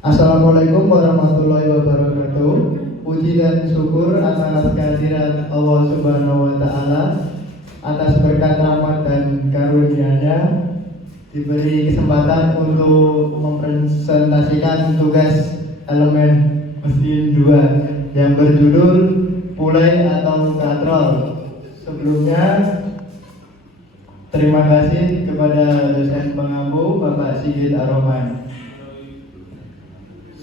Assalamualaikum warahmatullahi wabarakatuh. Puji dan syukur atas kehadiran Allah Subhanahu wa Ta'ala, atas berkat rahmat dan karunia-Nya, diberi kesempatan untuk mempresentasikan tugas elemen mesin 2 yang berjudul Pulai atau Katrol. Sebelumnya, terima kasih kepada dosen pengampu Bapak Sigit Aroman.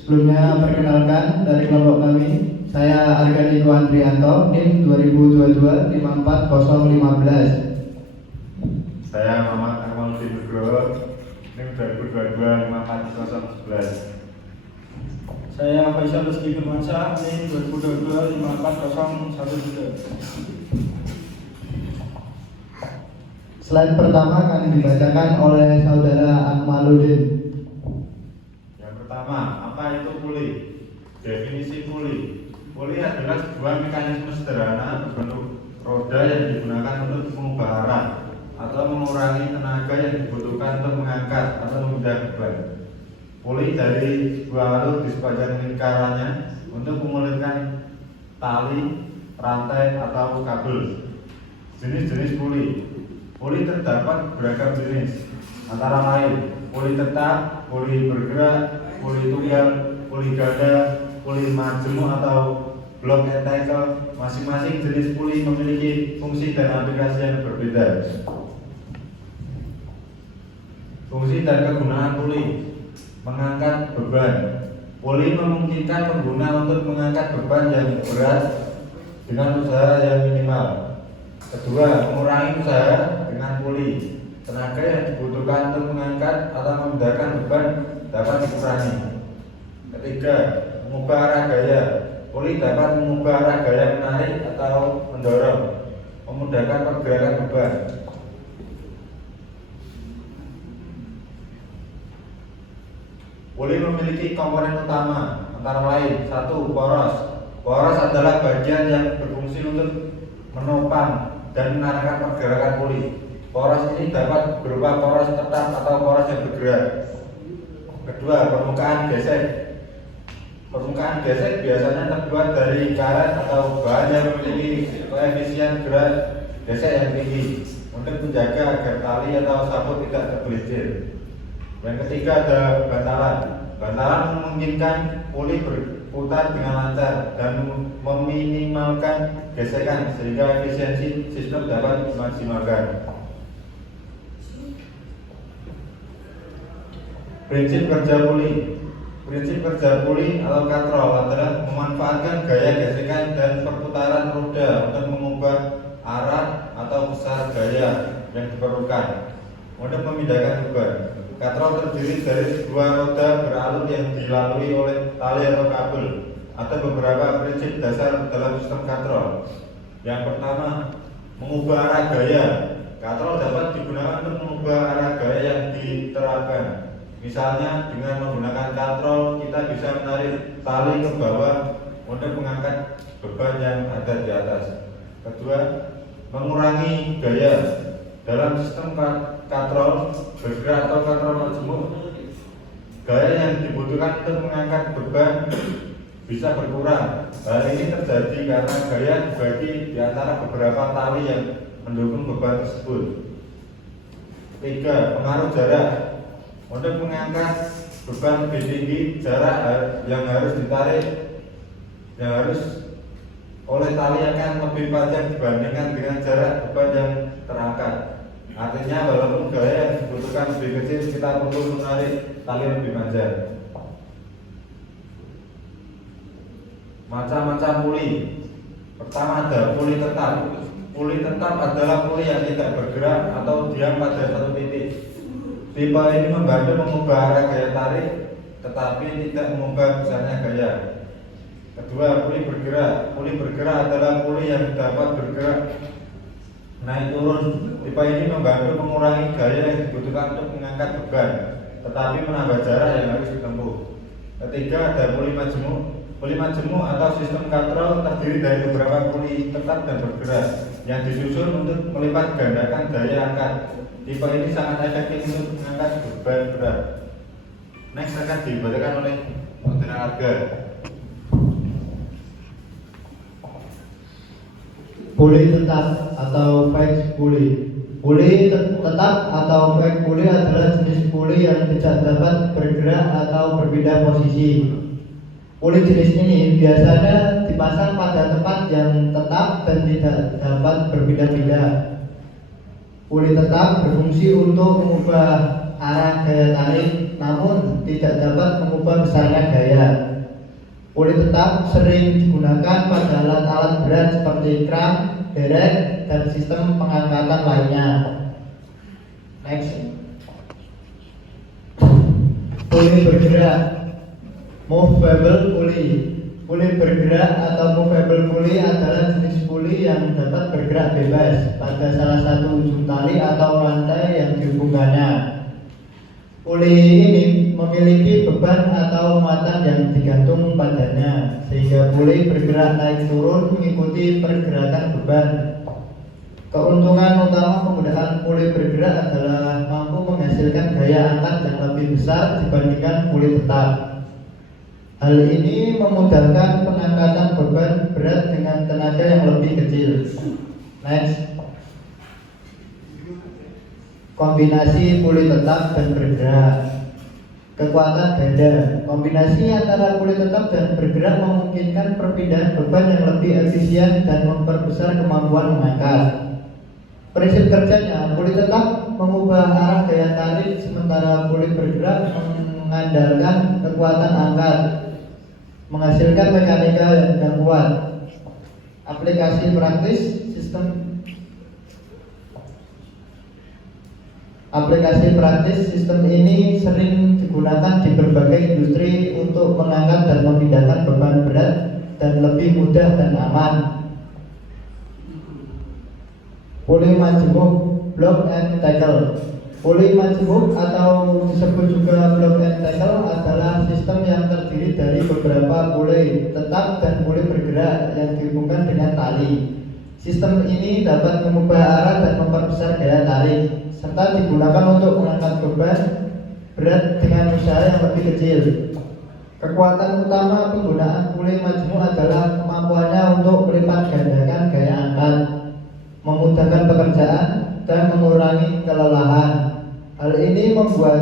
Sebelumnya perkenalkan dari kelompok kami, saya Arganiko Andrianto, NIM 2022-54015. Saya Muhammad Akmaluddin Nugroho, NIM 2022-54011. Saya Faisal Rizky Firmansyah, NIM 2022-54013. Slide pertama akan dibacakan oleh Saudara Akmaluddin. Yang pertama, apa itu puli? Definisi puli. Puli adalah sebuah mekanisme sederhana berbentuk roda yang digunakan untuk mengubah arah atau mengurangi tenaga yang dibutuhkan untuk mengangkat atau memindahkan beban. Puli dari sebuah alur di sepanjang lingkarannya untuk memulihkan tali, rantai, atau kabel. Jenis-jenis puli. Puli terdapat beragam jenis, antara lain puli tetap, puli bergerak, puli tunggal, puli ganda, puli majemuk atau block and tackle. Masing-masing jenis puli memiliki fungsi dan aplikasi yang berbeda. Fungsi dan kegunaan puli: mengangkat beban. Puli memungkinkan pengguna untuk mengangkat beban yang berat dengan usaha yang minimal. Kedua, mengurangi usaha dengan puli. Tenaga yang dibutuhkan untuk mengangkat atau memindahkan beban dapat dikurangi. Ketiga, mengubah arah gaya. Puli dapat mengubah arah gaya menarik atau mendorong, memudahkan pergerakan beban. Puli memiliki komponen utama, antara lain: 1. Poros. Poros adalah bagian yang berfungsi untuk menopang dan mengarahkan pergerakan puli. Poros ini dapat berupa poros tetap atau poros yang bergerak. Kedua, permukaan gesek. Permukaan gesek biasanya terbuat dari karet atau bahan yang memiliki koefisien gerak gesek yang tinggi untuk menjaga agar tali atau sabuk tidak tergelincir. Yang ketiga ada bantalan. Bantalan memungkinkan puli berputar dengan lancar dan meminimalkan gesekan sehingga efisiensi sistem dapat dimaksimalkan. Prinsip kerja puli. Prinsip kerja puli atau katrol adalah memanfaatkan gaya gesekan dan perputaran roda untuk mengubah arah atau besar gaya yang diperlukan untuk memindahkan beban. Katrol terdiri dari sebuah roda beralur yang dilalui oleh tali atau kabel. Ada beberapa prinsip dasar dalam sistem katrol. Yang pertama, mengubah arah gaya. Katrol dapat digunakan untuk mengubah arah gaya yang diterapkan. Misalnya dengan menggunakan katrol kita bisa menarik tali ke bawah untuk mengangkat beban yang ada di atas. Kedua, mengurangi gaya. Dalam sistem katrol bergerak atau katrol majemuk, gaya yang dibutuhkan untuk mengangkat beban bisa berkurang. Hal ini terjadi karena gaya dibagi di antara beberapa tali yang mendukung beban tersebut. Tiga, pengaruh jarak. Untuk mengangkat beban lebih tinggi, jarak yang harus ditarik oleh tali akan lebih panjang dibandingkan dengan jarak beban yang terangkat. Artinya walaupun gaya yang dibutuhkan lebih kecil, kita perlu menarik tali lebih panjang. Macam-macam puli. Pertama ada puli tetap. Puli tetap adalah puli yang tidak bergerak atau diam pada satu titik. Tipe ini membantu mengubah arah gaya tarik, tetapi tidak mengubah besarnya gaya. Kedua, puli bergerak. Puli bergerak adalah puli yang dapat bergerak naik turun. Tipe ini membantu mengurangi gaya yang dibutuhkan untuk mengangkat beban, tetapi menambah jarak yang harus ditempuh. Ketiga, ada puli majemuk. Puli majemuk atau sistem katrol terdiri dari beberapa puli tetap dan bergerak yang disusun untuk melipat gandakan daya angkat. Tipe ini sangat efektif untuk mengangkat beban berat. Next akan dibacakan oleh Dr. Arga. Pulih tetap atau fixed pulih. Pulih tetap atau fixed pulih adalah jenis pulih yang tidak dapat bergerak atau berpindah posisi. Pulih jenis ini biasanya dipasang pada tempat yang tetap dan tidak dapat berpindah-pindah. Pulih tetap berfungsi untuk mengubah arah gaya tarik, namun tidak dapat mengubah besarnya gaya. Pulih tetap sering digunakan pada alat-alat berat seperti kram, derek, dan sistem pengangkatan lainnya. Next. Pulih bergerak, movable pulley. Pulih bergerak atau movable pulley adalah jenis pulley yang dapat bergerak bebas pada salah satu ujung tali atau rantai yang dihubungkannya. Pulley ini memiliki beban atau muatan yang digantung padanya, sehingga pulley bergerak naik turun mengikuti pergerakan beban. Keuntungan utama penggunaan pulley bergerak adalah mampu menghasilkan gaya angkat yang lebih besar dibandingkan pulley tetap. Hal ini memudahkan pengangkatan beban berat dengan tenaga yang lebih kecil. Next. Kombinasi pulley tetap dan bergerak. Kekuatan ganda. Kombinasi antara pulley tetap dan bergerak memungkinkan perpindahan beban yang lebih efisien dan memperbesar kemampuan mengangkat. Prinsip kerjanya, pulley tetap mengubah arah gaya tarik, sementara pulley bergerak mengandalkan kekuatan angkat, menghasilkan mekanika yang kuat. Aplikasi praktis sistem ini sering digunakan di berbagai industri untuk mengangkat dan memindahkan beban berat dan lebih mudah dan aman. Pulley majemuk, block and tackle. Pulley majemuk atau disebut juga block and tackle adalah sistem yang terdiri dari beberapa pulley tetap dan pulley bergerak yang dihubungkan dengan tali. Sistem ini dapat mengubah arah dan memperbesar gaya tarik, serta digunakan untuk mengangkat beban berat dengan usaha yang lebih kecil. Kekuatan utama penggunaan pulley majemuk adalah kemampuannya untuk melipat gandakan gaya angkat, memudahkan pekerjaan, dan mengurangi kelelahan. Hal ini membuat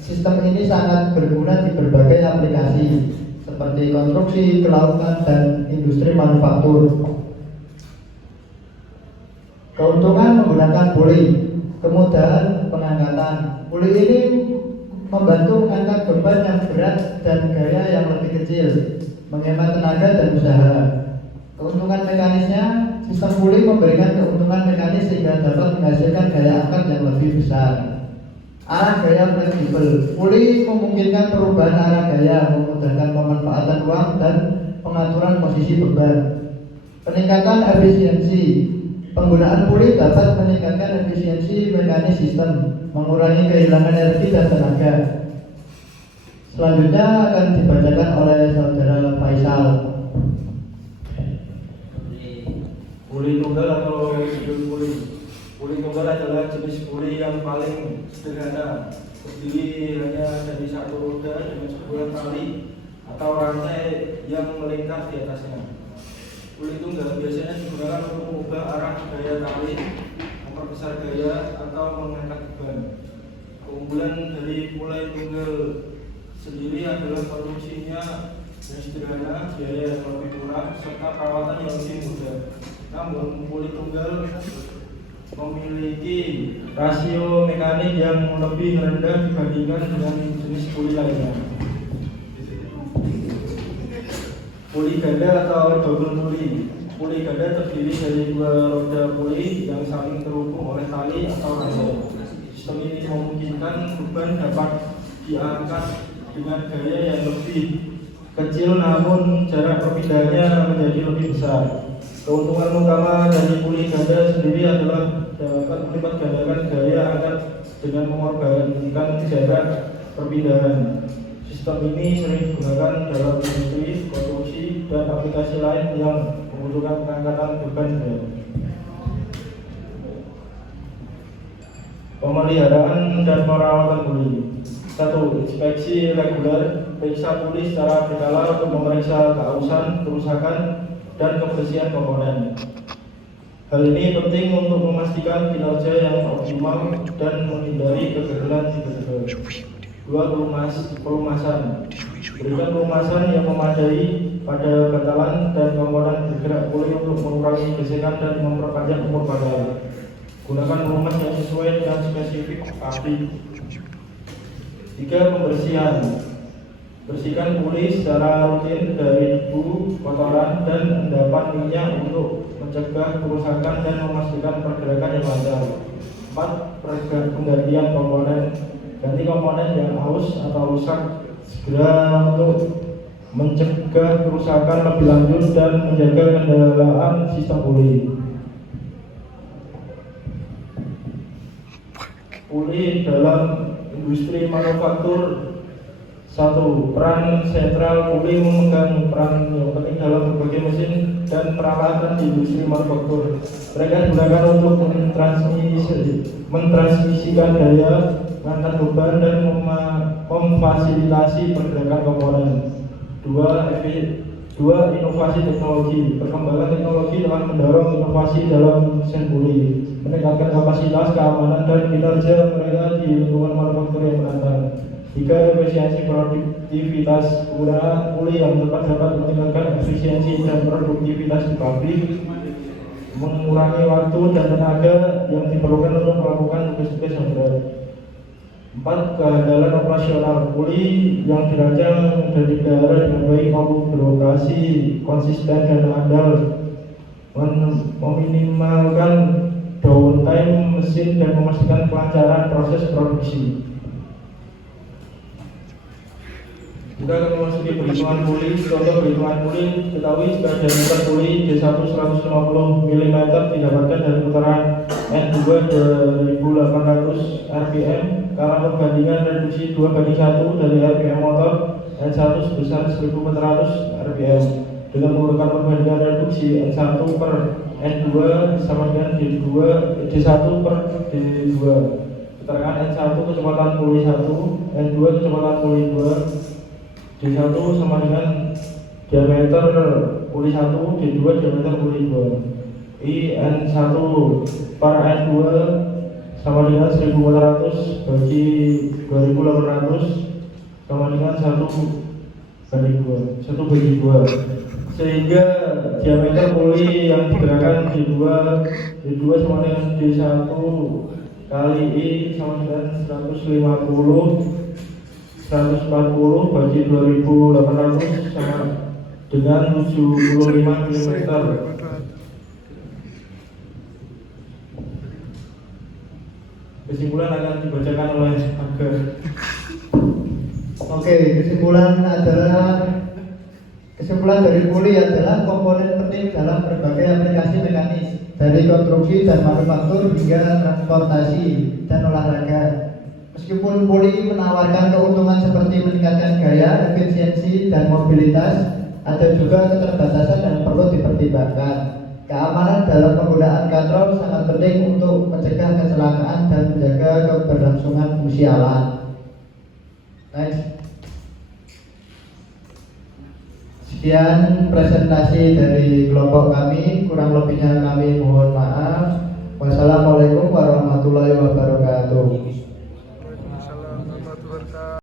sistem ini sangat berguna di berbagai aplikasi seperti konstruksi, kelautan, dan industri manufaktur. Keuntungan menggunakan pulley. Kemudahan pengangkatan. Pulley ini membantu mengangkat beban yang berat dan gaya yang lebih kecil, menghemat tenaga dan usaha. Keuntungan mekanisnya, sistem pulley memberikan keuntungan mekanis sehingga dapat menghasilkan gaya angkat yang lebih besar. Arah gaya fleksibel. Pulley memungkinkan perubahan arah gaya, memudahkan pemanfaatan ruang dan pengaturan posisi beban. Peningkatan efisiensi. Penggunaan pulley dapat meningkatkan efisiensi mekanis sistem, mengurangi kehilangan energi dan tenaga. Selanjutnya akan dibacakan oleh Saudara Faisal. Pulley tunggal atau single pulley. Pulley tunggal adalah jenis pulley yang paling sederhana, terdiri hanya dari satu roda dengan sebuah tali atau rantai yang melingkar di atasnya. Pulley tunggal biasanya digunakan untuk mengubah arah gaya tarik, memperbesar gaya, atau mengangkat beban. Keunggulan dari pulley tunggal sendiri adalah produksinya yang sederhana, biaya yang lebih murah, serta perawatan yang lebih mudah. Namun, pulley tunggal memiliki rasio mekanik yang lebih rendah dibandingkan dengan jenis pulley lainnya. Pulley ganda atau double pulley. Pulley ganda terdiri dari dua roda pulley yang saling terhubung oleh tali atau rantai. Sistem ini memungkinkan beban dapat diangkat dengan gaya yang lebih kecil, namun jarak perpindahannya menjadi lebih besar. Keuntungan utama dari pulley ganda sendiri adalah dapat melipat gandakan gaya angkat dengan mengorbankan jarak perpindahan. Sistem ini sering digunakan dalam industri, konstruksi, dan aplikasi lain yang membutuhkan pengangkatan beban berat. Pemeliharaan dan perawatan pulley. 1. Inspeksi reguler, periksa pulih secara berkala untuk memeriksa keausan, kerusakan, dan kebersihan komponen. Hal ini penting untuk memastikan kinerja yang optimal dan menghindari kegagalan tiba-tiba. 2. Pelumasan. Berikan pelumasan yang memadai pada bantalan dan komponen bergerak pulih untuk mengurangi gesekan dan memperpanjang umur bantal. Gunakan pelumas yang sesuai dengan spesifik pabrik. 3. Pembersihan. Bersihkan pulih secara rutin dari debu, kotoran, dan endapan minyak untuk mencegah kerusakan dan memastikan pergerakan yang lancar. 4. Penggantian komponen. Ganti komponen yang aus atau rusak segera untuk mencegah kerusakan lebih lanjut dan menjaga kendaraan sistem pulih. Pulih dalam industri manufaktur. 1. Peran sentral pulih memegang peran yang penting dalam berbagai mesin dan peralatan di industri manufaktur. Mereka digunakan untuk mentransmisikan daya, mengangkat beban, dan memfasilitasi pergerakan komponen. 2. Inovasi teknologi. Perkembangan teknologi telah mendorong inovasi dalam mesin pulih, meningkatkan kapasitas, keamanan, dan kinerja mereka di lingkungan manufaktur yang menantang. 3. Efisiensi produktivitas. Penggunaan pulih yang tepat dapat meningkatkan efisiensi dan produktivitas di pabrik, mengurangi waktu dan tenaga yang diperlukan untuk melakukan tugas-tugas yang berat. 4. Kehandalan operasional. Pulih yang dirancang dan dipelihara dengan baik mampu beroperasi konsisten dan andal, meminimalkan downtime mesin dan memastikan kelancaran proses produksi. Kita akan memasuki perhitungan pulih. Contoh perhitungan pulih: ketahui jika diameter pulih D1 150 mm didapatkan dari putaran N2 2800 rpm karena perbandingan reduksi 2:1 dari rpm motor N1 sebesar 1400 rpm. Dengan menggunakan perbandingan reduksi N1 per N2 sama dengan D1 per D2. Keterangan N1 kecepatan pulih 1, N2 kecepatan pulih 2, D1 sama dengan diameter pulih 1, D2 diameter pulih 2. N1 per N2 sama dengan 1400 bagi 2800 sama dengan 1 bagi 2. Sehingga diameter pulih yang digerakkan D2 sama dengan D1 kali I sama dengan 140 bagi 2800 sama dengan 75 mm. Kesimpulan akan dibacakan oleh Aga. Oke, kesimpulan dari pulih adalah komponen penting dalam berbagai aplikasi mekanis, dari konstruksi dan manufaktur hingga transportasi dan olahraga. Meskipun pulih menawarkan keuntungan seperti meningkatkan gaya, efisiensi, dan mobilitas, ada juga keterbatasan yang perlu dipertimbangkan. Keamanan dalam penggunaan katrol sangat penting untuk mencegah kecelakaan dan menjaga keberlangsungan fungsi alat. Next. Sekian presentasi dari kelompok kami, kurang lebihnya kami mohon maaf.